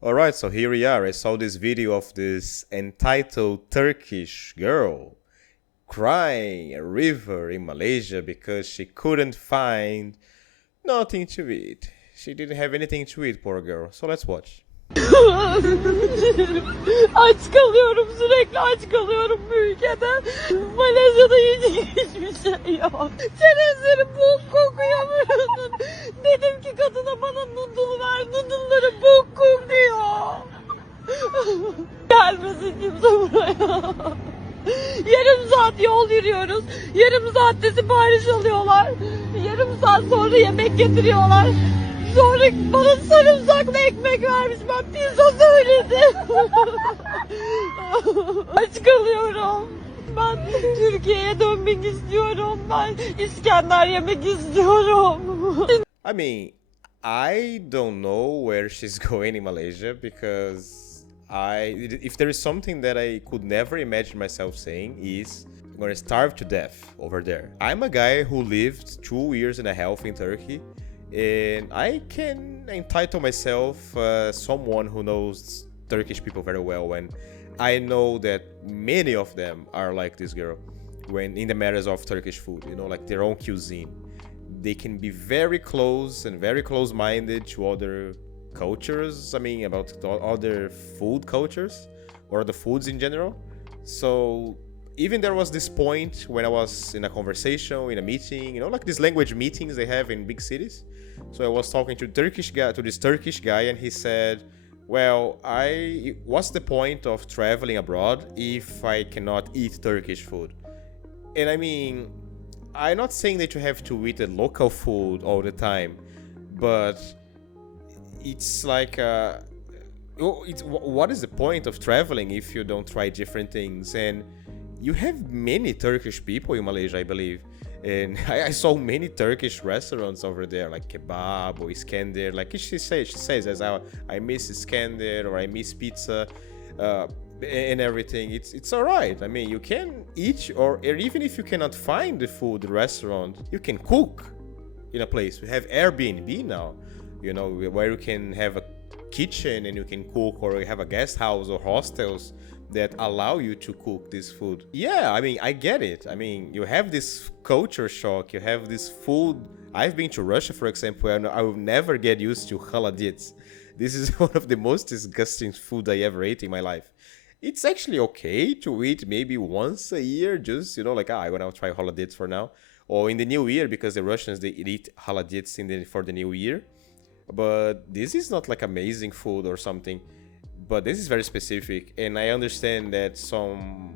Alright, so here we are. I saw this video of this entitled Turkish girl crying a river in Malaysia because she couldn't find nothing to eat. She didn't have anything to eat, poor girl. So let's watch. Aç kalıyorum, sürekli aç kalıyorum bu ülkede. Malezya'da yiyecek hiçbir şey yok. Çerezleri bok kokuyor buranın. Dedim ki kadına bana noodle ver, noodle'ları bok kokuyor. Gelmesin kimse buraya. Yarım saat yol yürüyoruz. Yarım saatte sipariş alıyorlar. Yarım saat sonra yemek getiriyorlar. Sonra bana sarımsaklı ekmek vermiş. Ben pizza söyledim. Aç kalıyorum. Ben Türkiye'ye dönmek istiyorum. Ben İskender yemek istiyorum. I mean, I don't know where she's going in Malaysia because if there is something that I could never imagine myself saying is I'm gonna starve to death over there. I'm a guy who lived 2 years and a half in Turkey, and I can entitle myself someone who knows Turkish people very well, and I know that many of them are like this girl when in the matters of Turkish food, like their own cuisine. They can be very close and very close-minded to other cultures. I mean, about other food cultures or the foods in general. So even there was this point when I was in a conversation, in a meeting, like these language meetings they have in big cities. So I was talking to this Turkish guy, and he said, "Well, what's the point of traveling abroad if I cannot eat Turkish food?" And I mean, I'm not saying that you have to eat the local food all the time, but it's like, what is the point of traveling if you don't try different things? And you have many Turkish people in Malaysia, I believe, and I saw many Turkish restaurants over there, like kebab or Iskender. Like she says, as I miss Iskender or I miss pizza. And everything, it's all right. I mean, you can eat, or even if you cannot find the food, the restaurant, you can cook in a place. We have Airbnb now, where you can have a kitchen and you can cook, or you have a guest house or hostels that allow you to cook this food. Yeah, I mean, I get it. I mean, you have this culture shock, you have this food. I've been to Russia, for example, and I will never get used to haladits. This is one of the most disgusting food I ever ate in my life. It's actually okay to eat maybe once a year, just like I wanna try holidays for now, or in the new year, because the Russians they eat holidays for the new year. But this is not like amazing food or something. But this is very specific, and I understand that some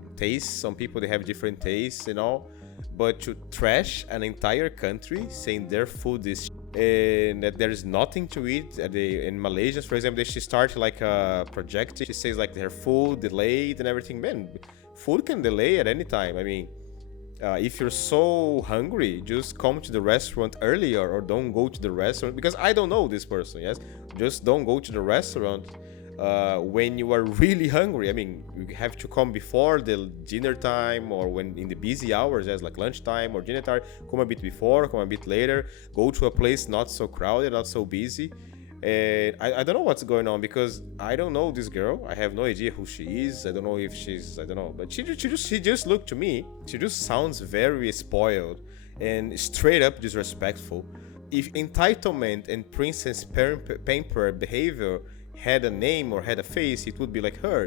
people they have different tastes and all. But to trash an entire country saying their food is and that there is nothing to eat in Malaysia, for example, she started like a project. She says like their food delayed and everything. Man, food can delay at any time. I mean, if you're so hungry, just come to the restaurant earlier or don't go to the restaurant, because I don't know this person. Yes, just don't go to the restaurant when you are really hungry. I mean, you have to come before the dinner time, or when in the busy hours, as like lunchtime or dinner time. Come a bit before, come a bit later. Go to a place not so crowded, not so busy. And I don't know what's going on, because I don't know this girl. I have no idea who she is. I don't know if I don't know, but she just looked to me. She just sounds very spoiled and straight up disrespectful. If entitlement and princess pamper behavior had a name or had a face, it would be like her.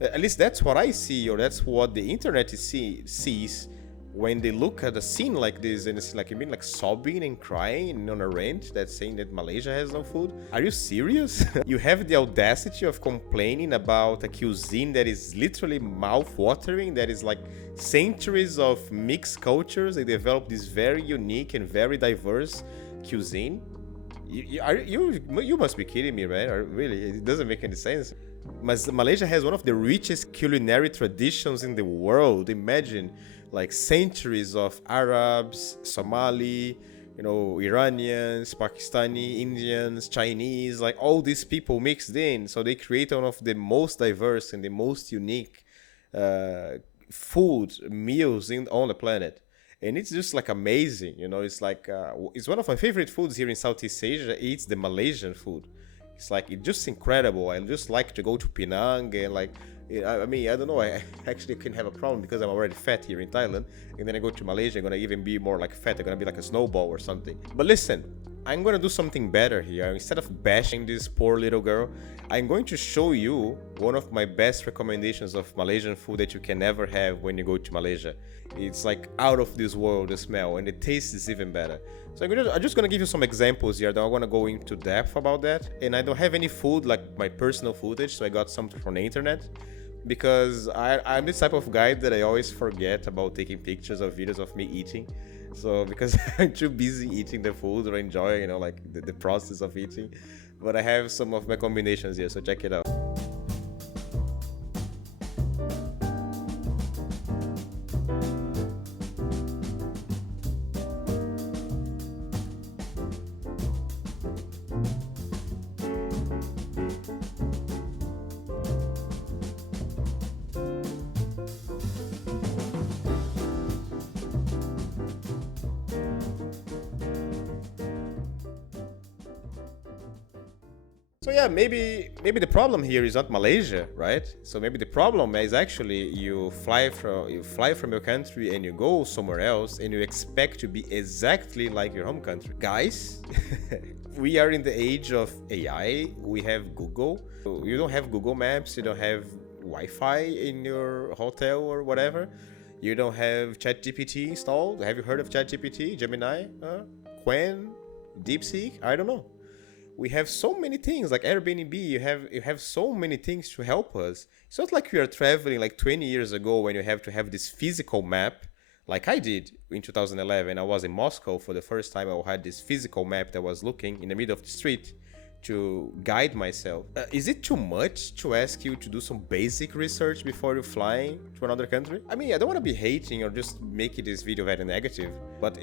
At least that's what I see, or that's what the internet sees when they look at a scene like this, and it's like, you mean like sobbing and crying on a rant that's saying that Malaysia has no food? Are you serious? You have the audacity of complaining about a cuisine that is literally mouth-watering, that is like centuries of mixed cultures. They developed this very unique and very diverse cuisine. You must be kidding me, right? Or really, it doesn't make any sense. Malaysia has one of the richest culinary traditions in the world. Imagine, like centuries of Arabs, Somali, Iranians, Pakistani, Indians, Chinese, like all these people mixed in. So they create one of the most diverse and the most unique food meals on the planet. And it's just like amazing. It's like it's one of my favorite foods here in Southeast Asia. It's the Malaysian food. It's like, it's just incredible. I just like to go to Penang and like, I mean, I don't know. I actually can have a problem because I'm already fat here in Thailand, and then I go to Malaysia, I'm gonna even be more like fat. I'm gonna be like a snowball or something. But listen, I'm gonna do something better here. Instead of bashing this poor little girl, I'm going to show you one of my best recommendations of Malaysian food that you can never have when you go to Malaysia. It's like out of this world, the smell, and the taste is even better. So I'm just gonna give you some examples here. Then I'm gonna go into depth about that. And I don't have any food, like my personal footage, so I got something from the internet. Because I'm this type of guy that I always forget about taking pictures or videos of me eating. So because I'm too busy eating the food or enjoying, like the process of eating. But I have some of my combinations here, so check it out. So yeah, maybe the problem here is not Malaysia, right? So maybe the problem is actually you fly from your country and you go somewhere else and you expect to be exactly like your home country. Guys, we are in the age of AI. We have Google. You don't have Google Maps, you don't have Wi-Fi in your hotel or whatever. You don't have ChatGPT installed. Have you heard of ChatGPT, Gemini, Quen, DeepSeek? I don't know. We have so many things like Airbnb. You have so many things to help us. It's not like we are traveling like 20 years ago when you have to have this physical map like I did in 2011. I was in Moscow for the first time. I had this physical map that was looking in the middle of the street to guide myself. Is it too much to ask you to do some basic research before you flying to another country? I mean, I don't want to be hating or just making this video very negative, but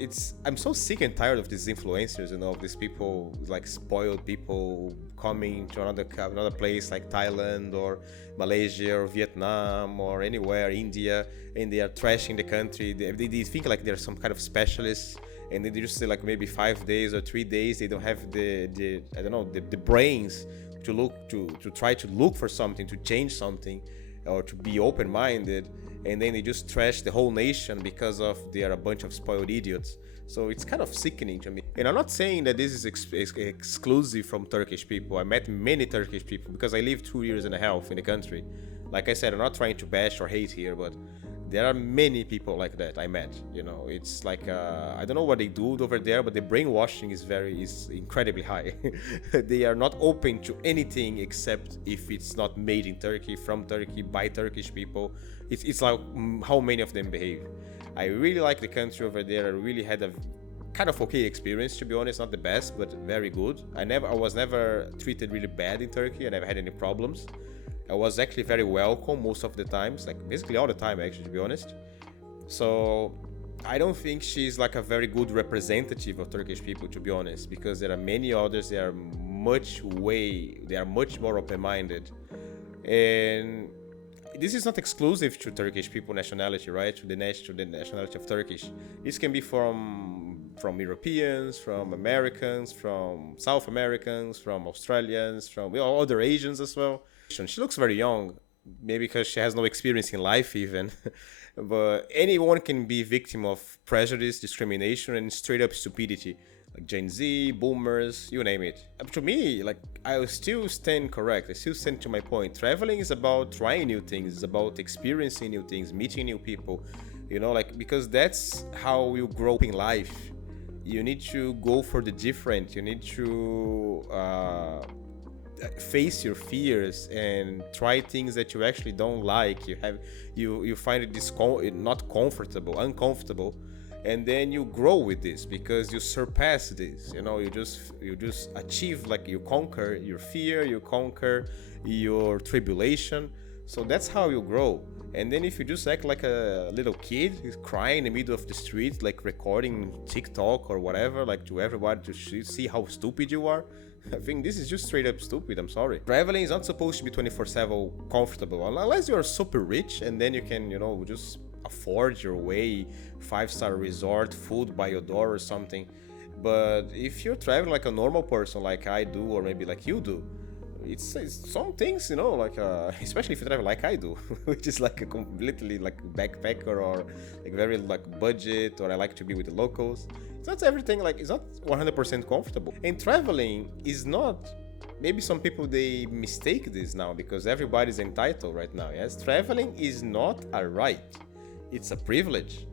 I'm so sick and tired of these influencers, of these people, like spoiled people coming to another place like Thailand or Malaysia or Vietnam or anywhere, India, and they are trashing the country. They think like they're some kind of specialists, and then they just say like maybe 5 days or 3 days they don't have the I don't know, the brains to try to look for something, to change something, or to be open-minded, and then they just trash the whole nation because of they are a bunch of spoiled idiots. So it's kind of sickening to me. And I'm not saying that this is exclusive from Turkish people. I met many Turkish people because I lived 2 years and a half in the country. Like I said, I'm not trying to bash or hate here, but there are many people like that I met. It's like I don't know what they do over there, but the brainwashing is incredibly high. They are not open to anything except if it's not made in Turkey, from Turkey, by Turkish people. It's like how many of them behave. I really like the country over there. I really had a kind of okay experience, to be honest. Not the best, but very good. I was never treated really bad in Turkey. I never had any problems. I was actually very welcome most of the times, like basically all the time actually, to be honest. So I don't think she's like a very good representative of Turkish people, to be honest, because there are many others. They are much more open-minded, and this is not exclusive to Turkish people nationality, right? To the nationality of Turkish. This can be from Europeans, from Americans, from South Americans, from Australians, from other Asians as well. She looks very young, maybe because she has no experience in life even. But anyone can be victim of prejudice, discrimination, and straight up stupidity. Like Gen Z, boomers, you name it. To me, like, I still stand correct. I still stand to my point. Traveling is about trying new things. It's about experiencing new things, meeting new people. Because that's how you grow in life. You need to go for the different. You need to face your fears and try things that you actually don't like. You find it not comfortable, uncomfortable, and then you grow with this because you surpass this. You just achieve, like, you conquer your fear, you conquer your tribulation. So that's how you grow. And then if you just act like a little kid who's crying in the middle of the street, like recording TikTok or whatever, like to everybody to see how stupid you are, I think this is just straight up stupid. I'm sorry. Traveling is not supposed to be 24/7 comfortable, unless you're super rich and then you can, just afford your way 5-star resort, food by your door or something. But if you're traveling like a normal person, like I do, or maybe like you do, it's some things, like especially if you travel like I do, which is like a completely like backpacker or like very like budget, or I like to be with the locals. It's not everything, like it's not 100% comfortable. And traveling is not. Maybe some people they mistake this now because everybody's entitled right now. Yes, traveling is not a right; it's a privilege.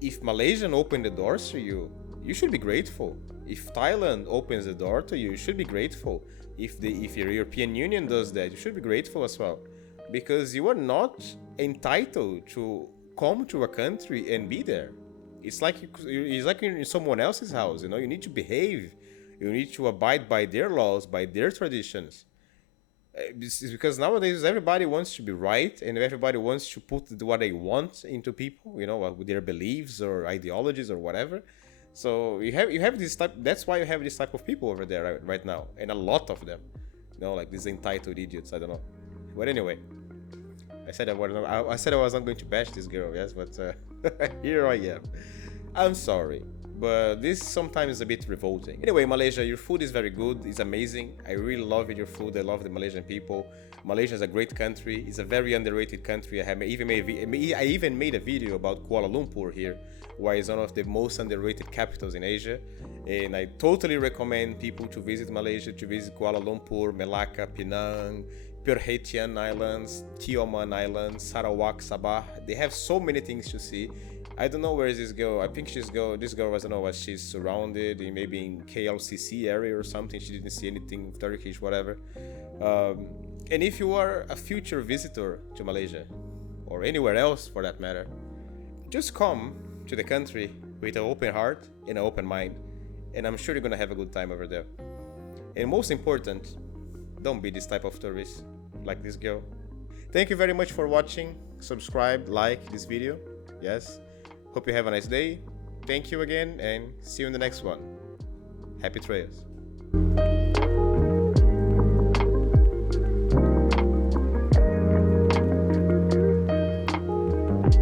If Malaysian opened the doors to you, you should be grateful. If Thailand opens the door to you, you should be grateful. If your European Union does that, you should be grateful as well, because you are not entitled to come to a country and be there. It's like in someone else's house. You need to behave. You need to abide by their laws, by their traditions. It's because nowadays everybody wants to be right and everybody wants to put what they want into people, with their beliefs or ideologies or whatever. So you have this type. That's why you have this type of people over there right now, and a lot of them, like these entitled idiots. I don't know, but anyway, I said I was not going to bash this girl, yes, but here I am. I'm sorry, but this sometimes is a bit revolting. Anyway, Malaysia, your food is very good. It's amazing. I really love your food. I love the Malaysian people. Malaysia is a great country. It's a very underrated country. I even made a video about Kuala Lumpur here, why it's one of the most underrated capitals in Asia. And I totally recommend people to visit Malaysia, to visit Kuala Lumpur, Melaka, Penang, Perhentian Islands, Tioman Islands, Sarawak, Sabah. They have so many things to see. I don't know where is this girl. I think this girl, I don't know what, she's surrounded in maybe in KLCC area or something. She didn't see anything Turkish, whatever. And if you are a future visitor to Malaysia, or anywhere else for that matter, just come to the country with an open heart and an open mind, and I'm sure you're gonna have a good time over there. And most important, don't be this type of tourist like this girl. Thank you very much for watching. Subscribe, like this video. Yes. Hope you have a nice day. Thank you again, and see you in the next one. Happy trails.